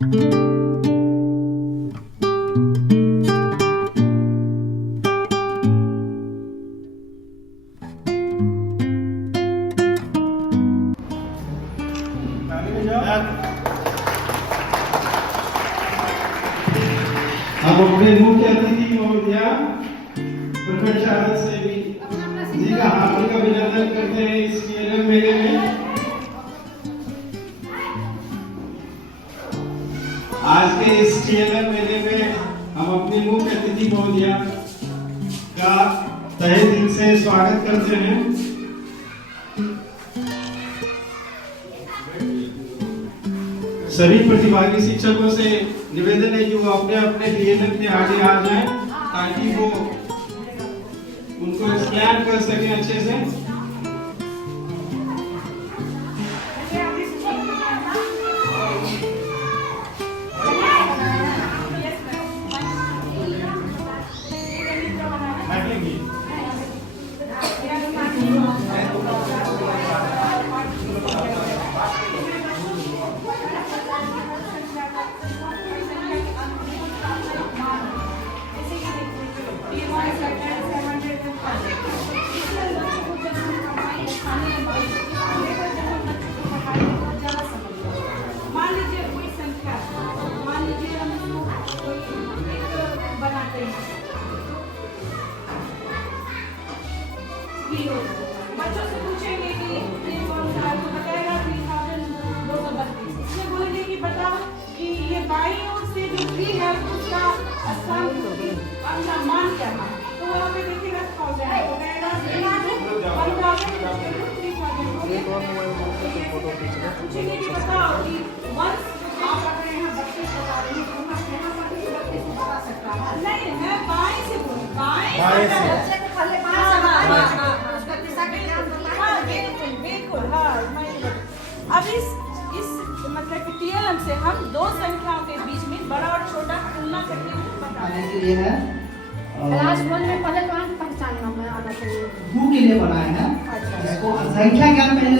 अब अपने मुख्य अतिथि महोदया प्रकट शारद सेवी जी का हार्दिक अभिनंदन करते हैं इस केरल मेले में। आज के इस केरल मेले में हम अपनी मुख्य अतिथि महोदया का तहे दिल से स्वागत करते हैं। सभी प्रतिभागी शिक्षकों से निवेदन है कि वो अपने अपने डीएलएम के आगे आ जाएं ताकि वो उनको स्कैन कर सकें अच्छे से। बच्चों से पूछेंगे कि ये कौन सा है, तो बताएगा 3232। इसमें बोलेंगे कि बताओ कि ये बाईं ओर से जो 3 है उसका स्थान का मान क्या है, तो वहाँ पे देखिएगा 1000 हो जाएगा। पूछेंगे कि बताओ कि वंश आप अगर यहाँ 32 बता रहे हैं तो यहाँ 32 बता सकता है। नहीं, मैं बाएं से बोलूँ, बाएं से बिल्कुल। हाँ, अब इस मतलब कि टीएलएम से हम दो संख्याओं के बीच में बड़ा और छोटा तुलना करके बताने के लिए है। क्लास 1 में पहले कौन पहचानना में आना चाहिए? 2 के लिए बनाए हैं। इसको संख्या ज्ञान पहले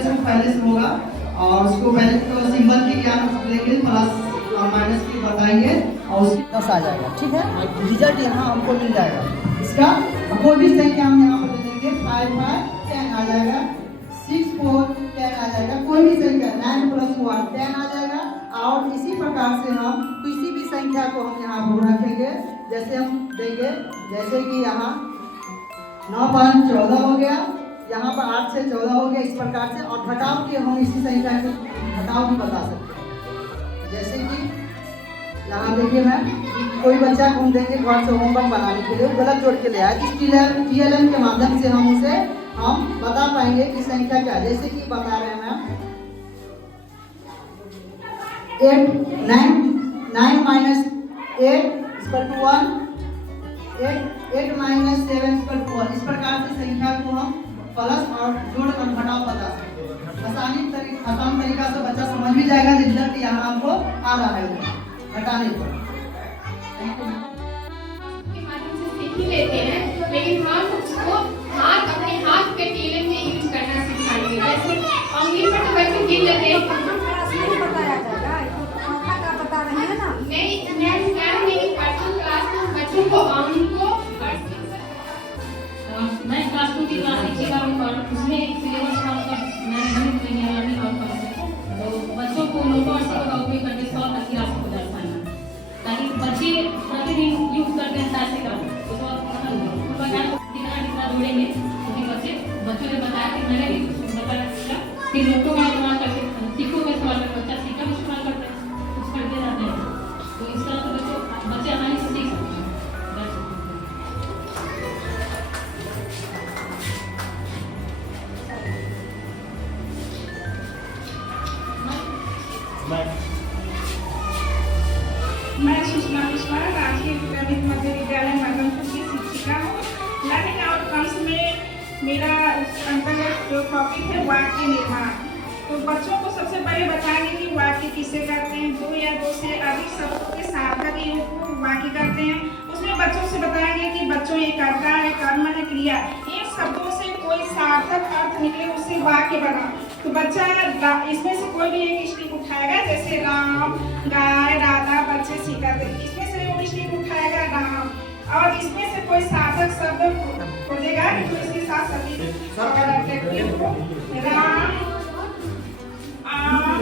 से होगा और उसको पहले तो सिंबल की ज्ञान लेंगे, प्लस और माइनस की बताएंगे और उसकी 10 आ जाएगा। ठीक है, रिजल्ट यहाँ हमको मिल जाएगा। इसका कोई भी संख्या हम यहाँ पर ले लेंगे, 5 5 10 आ जाएगा, 6 4 10 आ जाएगा। कोई भी संख्या 9 + 1 10 आ जाएगा। और इसी प्रकार से हम किसी भी संख्या को हम यहाँ पर रखेंगे, जैसे हम देंगे, जैसे कि यहाँ 9 5 14 हो गया, यहाँ पर 8 से 14 हो गया, इस प्रकार से। और घटाव के हम इसी संख्या के घटाव भी बता सकते हैं। जैसे कि यहाँ देखिए मैम, कोई बच्चा को हम देंगे घर से होमवर्क बनाने के लिए, गलत जोड़ के ले आए, इस टीएलएम के माध्यम से हम उसे बता पाएंगे कि संख्या क्या है। जैसे कि बता रहे हैं मैम 8 9 9 - 8 = 1, 8 - 7 = 1। इस प्रकार से संख्या को हम प्लस और जोड़ और घटाव बता सकते हैं। आसान तरीका से बच्चा समझ भी जाएगा। रिजल्ट यहाँ हमको आ रहा है घटाने पर। के माध्यम से सीख ही लेते हैं, लेकिन हम उसको अपने हाथ के टीएलएम में यूज करना सिखाएंगे। जैसे अंगली पर तो बच्चे गिन लेते हैं, बताया जाएगा का बता रहे हैं ना। नहीं, मैं कह रही हूँ पर्सनल क्लास में बच्चों को अंको मैं क्लास 2 की क्लास शिक्षिका हूँ और उसमें सिलेबस का मैनेजमेंट नहीं और तो बच्चों को लोगों का उपयोग करके 100 तक की राशि को दर्शाना, ताकि बच्चे प्रतिदिन यूज करते हैं पैसे का तो कितना जोड़ेंगे। क्योंकि बच्चों ने बताया कि मैंने भी बताया कि नोटों का इस्तेमाल करके सिक्कों का इस्तेमाल करके बच्चा सिक्का भी इस्तेमाल करते हैं, कुछ करते रहते हैं। तो इस तरह से बच्चे आसानी से सीख सकते हैं। मैं सुषमा विश्वास राजकीय प्राथमिक मध्य विद्यालय मदनपुर की शिक्षिका हूँ। लर्निंग आउटकम्स में मेरा अंतर्गत जो टॉपिक है वाक्य निर्माण। तो बच्चों को सबसे पहले बताएंगे कि वाक्य किसे करते हैं। 2 या 2 से अधिक शब्दों के सार्थक योग को वाक्य करते हैं। उसमें बच्चों से बताएंगे कि बच्चों ये कर्ता है, कर्म है, क्रिया, इन शब्दों से कोई सार्थक अर्थ निकले उससे वाक्य बनाओ। तो बच्चा इसमें से कोई भी एक स्टिक उठाएगा, जैसे राम, गाय, निकालते हैं। इसमें से वो मिस्टेक उठाएगा नाम, और इसमें से कोई सार्थक शब्द खोजेगा तो इसके साथ सभी राम आम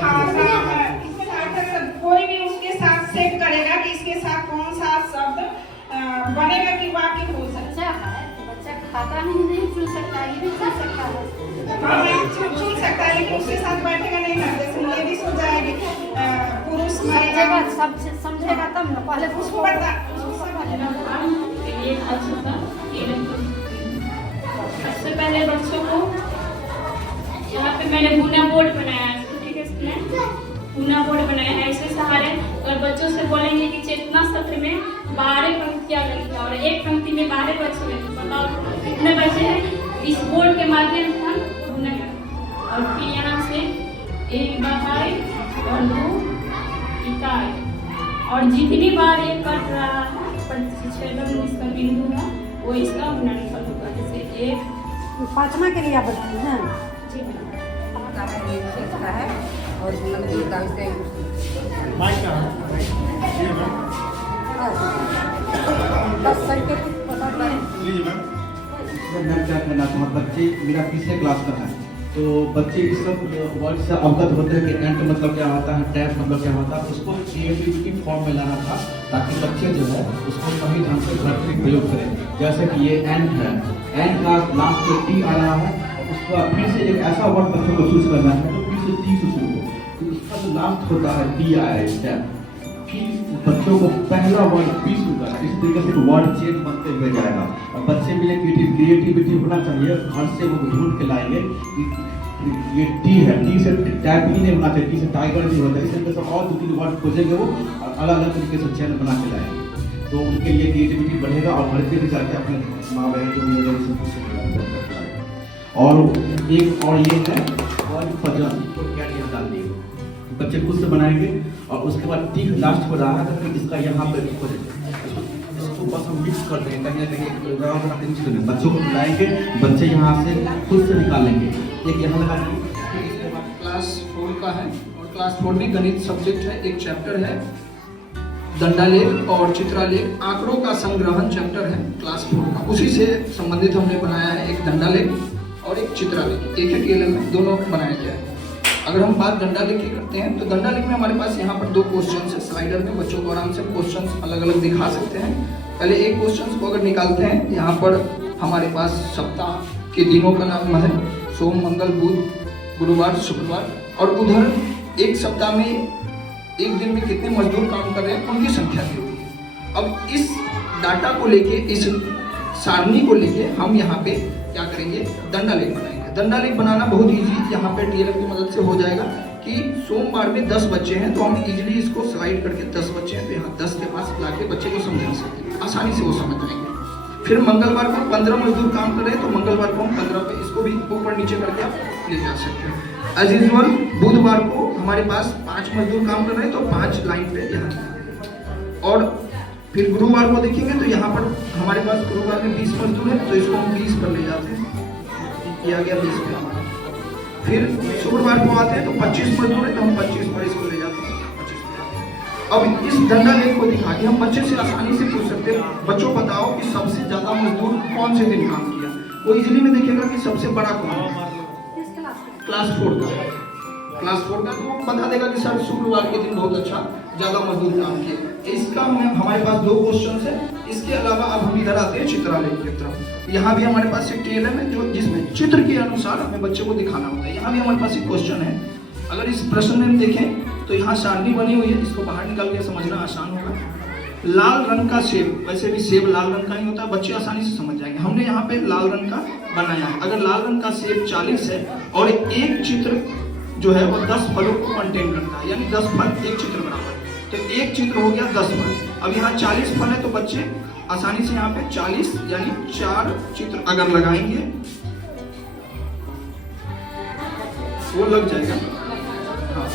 खाता है। इसमें सार्थक शब्द कोई भी उसके साथ सेट करेगा कि इसके साथ कौन सा शब्द बनेगा कि वाक्य हो सकता बच्चा है तो बच्चा खाता नहीं चुन सकता, ये भी चुन सकता है। हाँ, चुन सकता है, लेकिन उसके साथ बैठेगा नहीं ना। जैसे लेडीज हो जाएगी, पुरुष समझेगा, सब समझेगा तब ना, पहले उसको बता एक अच्छा सा सबसे पहले बच्चों को यहाँ पे मैंने पूना बोर्ड बनाया है, ठीक है, पूना बोर्ड बनाया है। ऐसे सहारे और बच्चों से बोलेंगे कि चेतना सत्र में 12 पंक्तियाँ लिखी और एक पंक्ति में 12 बच्चे हैं, बताओ कितने बच्चे हैं। इस बोर्ड के माध्यम से हम पूना करेंगे। और फिर यहाँ से 1 इकाई और 2 इकाई, और जितनी बार ये कट रहा है प्रतिच्छेदन इसका बिंदु है वो इसका गुणनफल होगा। जैसे 1 पाँचवा के लिए आप बताइए ना। जी मैम, है और लंबी दाल से 10 संख्या कुछ बता दें। मैं क्या कहना चाहूँ, बच्चे मेरा पिछले क्लास का है तो बच्चे इस सब वर्ड से अवगत होते हैं कि एंट मतलब क्या होता है, टैप मतलब क्या होता है। उसको क्रिएटिविटी फॉर्म में लाना था ताकि बच्चे जो है उसको सही ढंग से प्रैक्टिस प्रयोग करें। जैसे कि ये एंट है, एंट का लास्ट में टी आ रहा है, उसके बाद फिर से एक ऐसा वर्ड बच्चों को चूज करना है जो फिर से टी से शुरू हो, तो उसका जो लास्ट होता है टी आया स्टेप, फिर बच्चों को पहला वर्ड पी शुरू करना। इस तरीके से वर्ड चेंज बनते हुए जाएगा और बच्चे में क्रिएटिविटी होना चाहिए। घर से वो ढूंढ के लाएंगे ये टी है, टी से टैप ही नहीं होना चाहिए, टी से टाइगर नहीं होता। इस तरीके से और 2-3 वर्ड खोजेंगे वो और अलग अलग तरीके से चैनल बना के लाएंगे, तो उनके लिए क्रिएटिविटी बढ़ेगा और घर पे भी जाके अपने माँ बहन जो भी है और एक और ये है वर्ड पजल को क्या डाल देंगे, बच्चे खुद से बनाएंगे और उसके बाद टी लास्ट हो रहा है तो फिर इसका यहाँ पर हो जाएगा। इसको बस हम मिक्स कर देंगे, कहीं ना कहीं बच्चों को बुलाएंगे, बच्चे यहाँ से खुद से निकालेंगे। एक यहाँ लगा क्लास 4 का है और क्लास 4 में गणित सब्जेक्ट है, एक चैप्टर है दंडालेख और चित्रालेख, आंकड़ों का संग्रहण चैप्टर है क्लास 4 का। उसी से संबंधित हमने बनाया है एक दंडालेख और एक चित्रालेख, एक ही टेलर में दोनों बनाया गया है। अगर हम बात दंडालेख की करते हैं तो दंडालेख में हमारे पास यहाँ पर 2 क्वेश्चन है स्लाइडर में, बच्चों को आराम से क्वेश्चन अलग अलग दिखा सकते हैं। पहले एक क्वेश्चन को अगर निकालते हैं, यहाँ पर हमारे पास सप्ताह के दिनों का नाम है सोम, मंगल, बुध, गुरुवार, शुक्रवार, और उधर एक सप्ताह में एक दिन में कितने मजदूर काम कर रहे हैं उनकी संख्या दी हुई है। अब इस डाटा को लेके, इस सारणी को लेके हम यहाँ पे क्या करेंगे, दंडालेख बनाएंगे। दंडालेख बनाना बहुत ईजी यहाँ पे टीएलएफ की मदद से हो जाएगा कि सोमवार में 10 बच्चे हैं तो हम इजीली इसको स्लाइड करके 10 बच्चे हैं तो यहाँ 10 के पास ला के बच्चे को समझा सकते हैं, आसानी से वो समझ जाएंगे। फिर मंगलवार को 15 मजदूर काम कर रहे हैं तो मंगलवार को हम 15 पे इसको भी ऊपर नीचे करके आप ले जा सकते हैं। एज यूजुअल बुधवार को हमारे पास 5 मजदूर काम कर रहे हैं तो 5 लाइन पे यहाँ, और फिर गुरुवार को देखेंगे तो यहाँ पर हमारे पास गुरुवार में 20 मजदूर है तो इसको हम 20 पर ले जाते हैं, ये आ गया 20 पे हमारा। फिर शुक्रवार को आते हैं तो 25 मजदूर है तो हम 25 पर इसको ले जाते हैं, 25 पे। अब इस दंडालेख को दिखा के हम बच्चे से आसानी से पूछ सकते हैं, बच्चों बताओ कि सबसे ज्यादा मजदूर कौन से दिन काम किया। वो इजीली में देखेगा कि सबसे बड़ा कौन है, क्लास 4 का। क्लास 4 का तो वो बता देगा कि सर शुक्रवार के दिन बहुत अच्छा ज्यादा मजदूर काम किए। इसका हमारे पास 2 क्वेश्चन है। इसके अलावा अब हम इधर आते हैं चित्रालेख की तरफ। यहाँ भी हमारे पास एक टीएलएम है जो जिसमें चित्र के अनुसार हमें बच्चे को दिखाना होता है। यहाँ भी हमारे पास एक क्वेश्चन है। अगर इस प्रश्न में हम देखें तो यहाँ सारणी बनी हुई है, इसको बाहर निकाल के समझना आसान होगा। लाल रंग का सेब, वैसे भी सेब लाल रंग का नहीं होता, बच्चे आसानी से समझ जाएंगे। हमने यहाँ पे लाल रंग का बनाया है। अगर लाल रंग का सेब 40 है और एक चित्र जो है वो 10 फलों को कंटेन करता है, यानी 10 फल एक चित्र बराबर, तो एक चित्र हो गया 10 फल। अब यहाँ 40 फल है तो बच्चे आसानी से यहाँ पे 40 यानी 4 चित्र अगर लगाएंगे वो लग जाएगा। हाँ,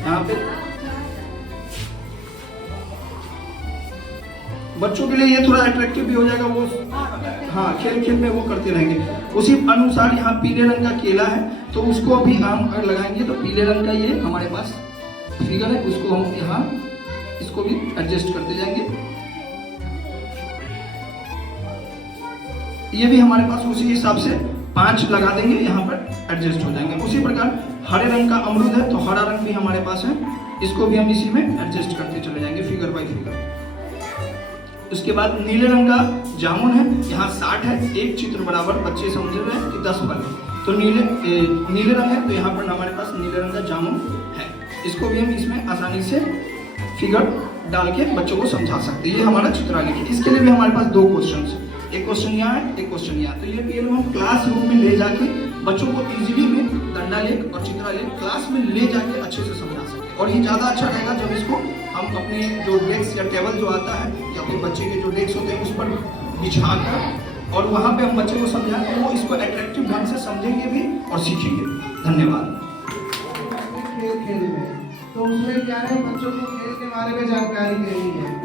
यहाँ पे बच्चों के लिए ये थोड़ा अट्रैक्टिव भी हो जाएगा, वो हाँ खेल खेल में वो करते रहेंगे। उसी अनुसार यहाँ पीले रंग का केला है तो उसको भी हम अगर लगाएंगे तो पीले रंग का ये हमारे पास फिगर है, उसको हम यहाँ इसको भी एडजस्ट करते जाएंगे। ये भी हमारे पास उसी हिसाब से 5 लगा देंगे, यहाँ पर एडजस्ट हो जाएंगे। उसी प्रकार हरे रंग का अमरूद है, तो हरा रंग भी हमारे पास है, इसको भी हम इसी में एडजस्ट करते चले जाएंगे फिगर बाय फिगर। उसके बाद नीले रंग का जामुन है, यहाँ 60 है, एक चित्र बराबर बच्चे समझ रहे हैं कि 10 वाले, तो नीले रंग है, तो यहाँ पर हमारे पास नीले रंग का जामुन है, इसको भी हम इसमें आसानी से फिगर डाल के बच्चों को समझा सकते हैं। ये हमारा चित्रालेख है। इसके लिए भी हमारे पास 2 क्वेश्चन है, एक क्वेश्चन यहाँ है, एक क्वेश्चन यहाँ। तो ये पीएलएम हम क्लासरूम में ले जाके बच्चों को इजीली में दंडालेख और चित्रालेख क्लास में ले जाके अच्छे से समझा सकते हैं। और ये ज़्यादा अच्छा रहेगा जब इसको हम अपने जो डेस्क या टेबल जो आता है या फिर बच्चे के जो डेस्क होते हैं उस पर बिछा कर और वहाँ पे हम बच्चे को समझाएं, तो वो इसको अट्रैक्टिव ढंग से समझेंगे भी और सीखेंगे। धन्यवाद। खेल में तो उसमें क्या है, बच्चों को खेल के बारे में जानकारी देनी है।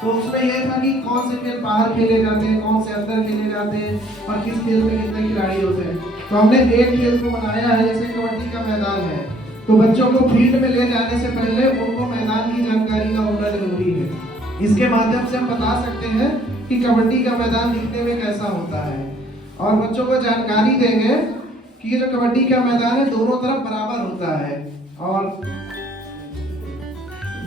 तो उसमें यह था कि कौन से खेल बाहर खेले जाते हैं, कौन से अंदर खेले जाते हैं और किस खेल में कितने खिलाड़ी होते हैं। तो हमने एक खेल को बनाया है, जैसे कबड्डी का मैदान है, तो बच्चों को फील्ड में ले जाने से पहले उनको मैदान की जानकारी का होना जरूरी है। इसके माध्यम से हम बता सकते हैं कि कबड्डी का मैदान दिखने में कैसा होता है और बच्चों को जानकारी देंगे कि ये जो कबड्डी का मैदान है दोनों तरफ बराबर होता है और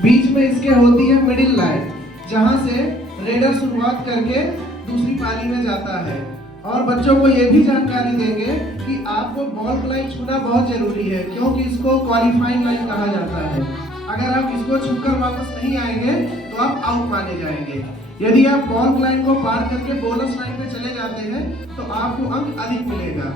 बीच में इसके होती है मिडिल लाइन, जहां से रेडर शुरुआत करके दूसरी पारी में जाता है। और बच्चों को ये भी जानकारी देंगे कि आपको बॉल लाइन छूना बहुत जरूरी है, क्योंकि इसको क्वालिफाइंग लाइन कहा जाता है। अगर आप इसको छूकर वापस नहीं आएंगे तो आप आउट माने जाएंगे। यदि आप बॉल लाइन को पार करके बोनस लाइन में चले जाते हैं तो आपको अंक अधिक मिलेगा।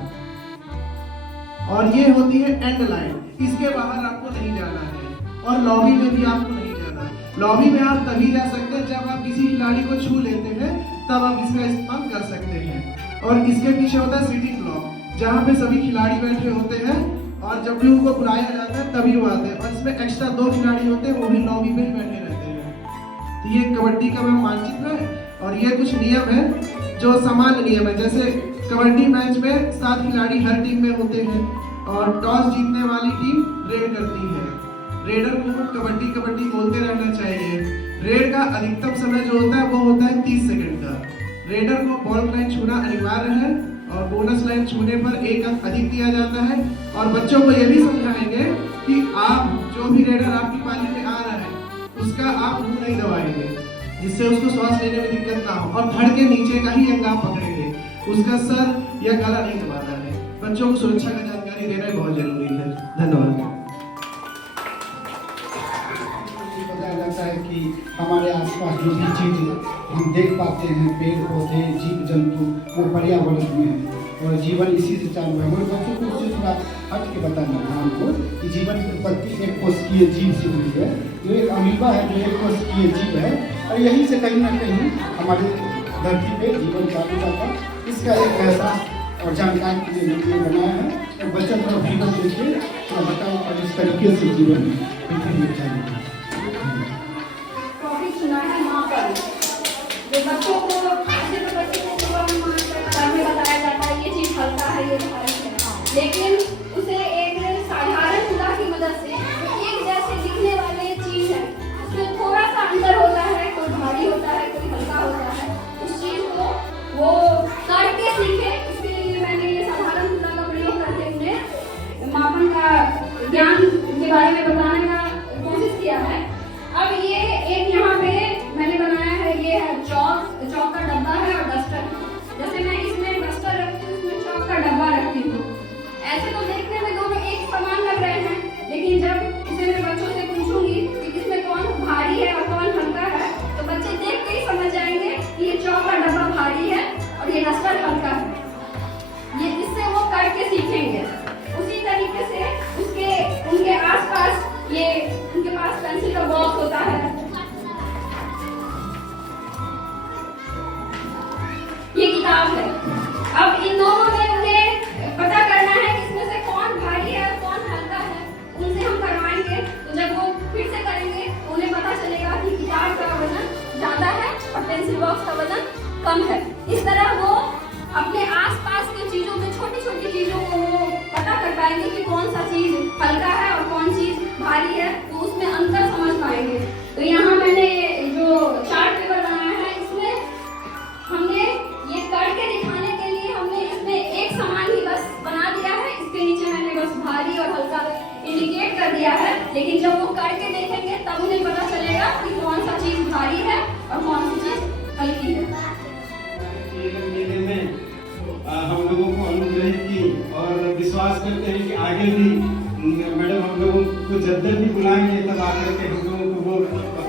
और ये होती है एंड लाइन, इसके बाहर आपको नहीं जाना है और लॉबी में भी आपको नहीं जाना। लॉबी में आप तभी जा सकते हैं जब आप किसी खिलाड़ी को छू लेते हैं, तब आप इसका इस्तेमाल कर सकते हैं। और इसके पीछे होता है सिटिंग ब्लॉक, जहाँ पे सभी खिलाड़ी बैठे होते हैं और जब भी उनको बुलाया जाता है तभी वो आते हैं। और इसमें एक्स्ट्रा 2 खिलाड़ी होते हैं, वो भी लॉबी में ही बैठे रहते हैं। तो ये कबड्डी का मानचित्र है और ये कुछ नियम है जो सामान्य नियम है। जैसे कबड्डी मैच में 7 खिलाड़ी हर टीम में होते हैं और टॉस जीतने वाली टीम रेड करती है। रेडर को कबड्डी कबड्डी बोलते रहना चाहिए। रेड का अधिकतम समय जो होता है वो होता है 30 सेकंड का। रेडर को बॉल लाइन छूना अनिवार्य है और बोनस लाइन छूने पर 1 अंक अधिक दिया जाता है। और बच्चों को यह भी समझाएंगे कि आप जो भी रेडर आपकी पाली में आ रहा है उसका आप मुंह नहीं दबाएंगे, जिससे उसको श्वास लेने में दिक्कत ना हो। और धड़ के नीचे का ही अंग आप पकड़ेंगे, उसका सर या गला नहीं दबाना है। बच्चों को सुरक्षा की जानकारी देना बहुत जरूरी है। धन्यवाद। बताया जाता है कि हमारे आसपास जो भी चीज़ हम देख पाते हैं, पेड़ पौधे जीव जंतु, वो पर्यावरण में है और जीवन इसी से चालू है। वो बच्चों को उससे थोड़ा हट के बताना है हमको कि जीवन की उत्पत्ति एक कोशिकीय जीव से हुई है। जो एक अमीबा है जो एक कोशिकीय जीव है और यहीं से कहीं ना कहीं हमारे धरती पे जीवन चालू था। इसका एक एहसास और जानकारी के लिए बनाया है। तो बच्चा थोड़ा वीडियो देखिए तो बताओ और इस तरीके से जीवन पृथ्वी में चालू है। टॉपिक सुना है वहाँ पर जो बच्चों को ऐसे तो बच्चे को सुबह में बताया जाता है ये चीज़ हल्का है, ये भारी है, लेकिन उसे एक साधारण खुदा की मदद से एक जैसे दिखने वाले चीज़ है, उसमें थोड़ा सा अंतर होता है, कोई भारी होता है कोई हल्का होता है। उस चीज़ को वो करके सीखे, इसके लिए मैंने ये साधारण खुदा का प्रयोग करके उन्हें मापन का ज्ञान के बारे में बताने का कोशिश किया है। अब ये एक यहाँ पे मैंने बनाया है, ये है चौक का डब्बा है और डस्टर। जैसे मैं इसमें डस्टर रखती हूँ, इसमें चौक का डब्बा रखती हूँ। ऐसे तो देखने में दोनों एक समान लग रहे हैं, लेकिन जब इसे मैं बच्चों से पूछूंगी कि इसमें कौन भारी है और कौन हल्का है, तो बच्चे देख के ही समझ जाएंगे कि ये चौक का डब्बा भारी है और ये डस्टर हल्का है। ये इससे वो करके सीखेंगे। उसी तरीके से उनके आसपास ये उनके पास पेंसिल का बॉक्स होता है, ये किताब है। अब इन दोनों में उन्हें पता करना है कि इसमें से कौन भारी है और कौन हल्का है। उनसे हम करवाएंगे तो जब वो फिर से करेंगे तो उन्हें पता चलेगा कि किताब का वजन ज़्यादा है और पेंसिल बॉक्स का वजन कम है। इस तरह वो अपने आसपास के चीज़ों में छोटी छोटी चीज़ों को वो पता कर पाएंगे कि कौन सा चीज़ हल्का है और कौन चीज़ भारी है, तो उसमें अंतर समझ पाएंगे। तो यहाँ मैंने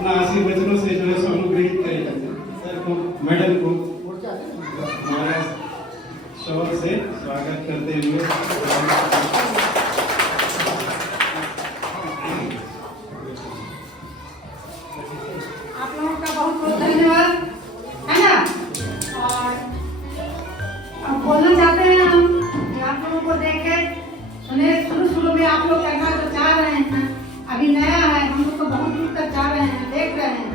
अपना आशीर्वचनों से जो है सो अनुग्रहित करेगा सर को, मेडल को हमारा शोर से स्वागत करते हुए। आप लोगों का बहुत बहुत धन्यवाद, है ना। और अब बोलना चाहते हैं हम कि आप लोगों को देख के सुने, शुरू में आप लोग करना तो चाह रहे हैं, अभी नया है, हम लोग तो बहुत दूर तक जा रहे हैं, देख रहे हैं,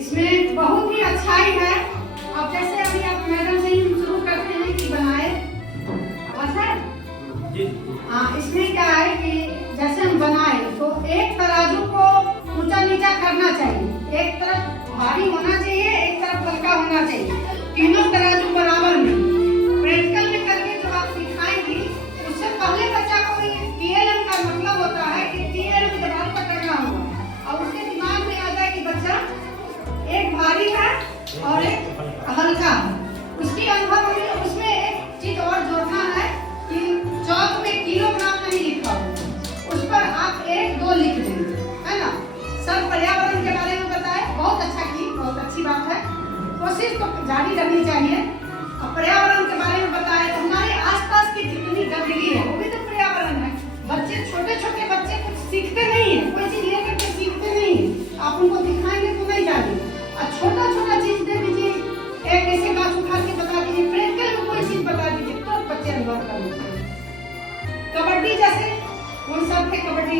इसमें बहुत ही अच्छाई है। अब जैसे अभी आप मैडम से ही शुरू करते हैं कि बनाए हाँ, इसमें क्या है कि जैसे हम बनाए तो एक तराजू को ऊंचा नीचा करना चाहिए, एक तरफ भारी होना चाहिए, एक तरफ हल्का होना चाहिए, तीनों तराजू बराबर में। प्रैक्टिकल में करके जो आप सिखाएंगी उससे पहले बच्चा को TLM का मतलब होता है कि TLM दबाव पकड़ना होगा और उसके दिमाग में आ जाए कि बच्चा एक भारी है और एक हल्का है। उसकी अनुभव में उसमें एक चीज और जोड़ना है कि चौक में किलोग्राम नहीं लिखा हो, उस पर आप 1, 2 लिख देंगे, है ना। सर पर्यावरण के बारे में बताए, बहुत अच्छा की, बहुत अच्छी बात है, कोशिश तो जारी रखनी चाहिए। और पर्यावरण के बारे में बताए तो हमारे आसपास की जितनी गंदगी है वो भी तो पर्यावरण है। बच्चे, छोटे छोटे बच्चे कुछ सीखते नहीं है, कोई चीज लेकर के सीखते नहीं है, आप उनको दिखाएंगे तो नहीं जाएंगे। और छोटा छोटा चीज दे दीजिए, एक ऐसे गाछ उठा के बता दीजिए, प्रैक्टिकल में कोई चीज बता दीजिए तो बच्चे अनुभव कर लेते हैं। कबड्डी जैसे कौन सा थे, कबड्डी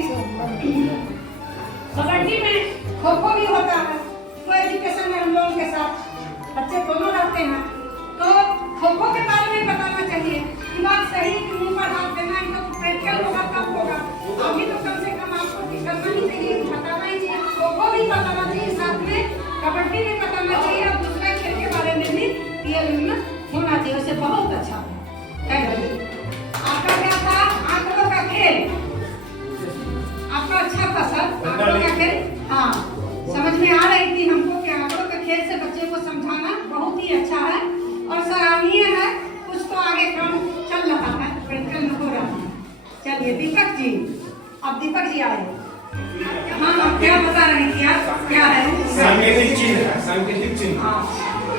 में खो खो भी होता है, तो एजुकेशन में हम लोगों के साथ बच्चे दोनों रहते हैं, तो खो खो के बारे में बताना चाहिए। ये बात सही कि मुंह पर हाथ देना है तो प्रैक्टिकल होगा तब होगा, अभी तो कम से कम आपको करना ही चाहिए, बताना ही चाहिए, खो खो भी बताना चाहिए, साथ में कबड्डी भी बताना चाहिए, और दूसरे खेल के बारे में भी TLM में होना चाहिए, उससे बहुत अच्छा है। आपका क्या था, आंकड़ों का खेल आपका अच्छा था सर, आंकड़ों का खेल, हाँ समझ में आ रही थी हमको कि आंकड़ों के खेल से बच्चे को समझाना बहुत ही अच्छा है और सराहनीय है। कुछ तो आगे काम चल रहा है, प्रैक्टिकल में हो रहा है। चलिए दीपक जी, अब दीपक जी आए। हाँ, क्या बता रहे थी आप, क्या है? सांकेतिक चिन्ह है, सांकेतिक चिन्ह। हाँ,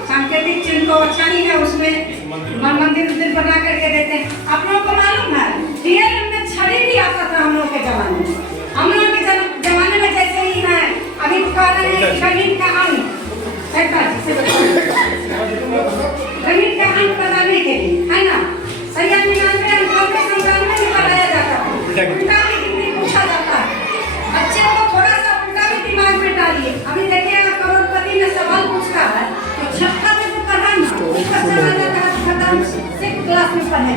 सांकेतिक चिन्ह तो अच्छा ही है, उसमें मंदिर बना करके देते हैं। आप लोगों को मालूम है TLM में छड़ी भी आता था हम लोग के जमाने में, हम लोग के जमाने में जैसे ही है अभी कह रहे हैं गणित का अंक, गणित का अंक बताने के लिए, है ना, 99 में बताया जाता है, उल्टा भी पूछा जाता है। बच्चे को थोड़ा सा उल्टा भी दिमाग में डालिए। अभी देखिए करोड़पति में सवाल पूछता है तो छक्का में तो पढ़ा ना, ऊपर चला जाता है, खत्म, 6th क्लास में पढ़े।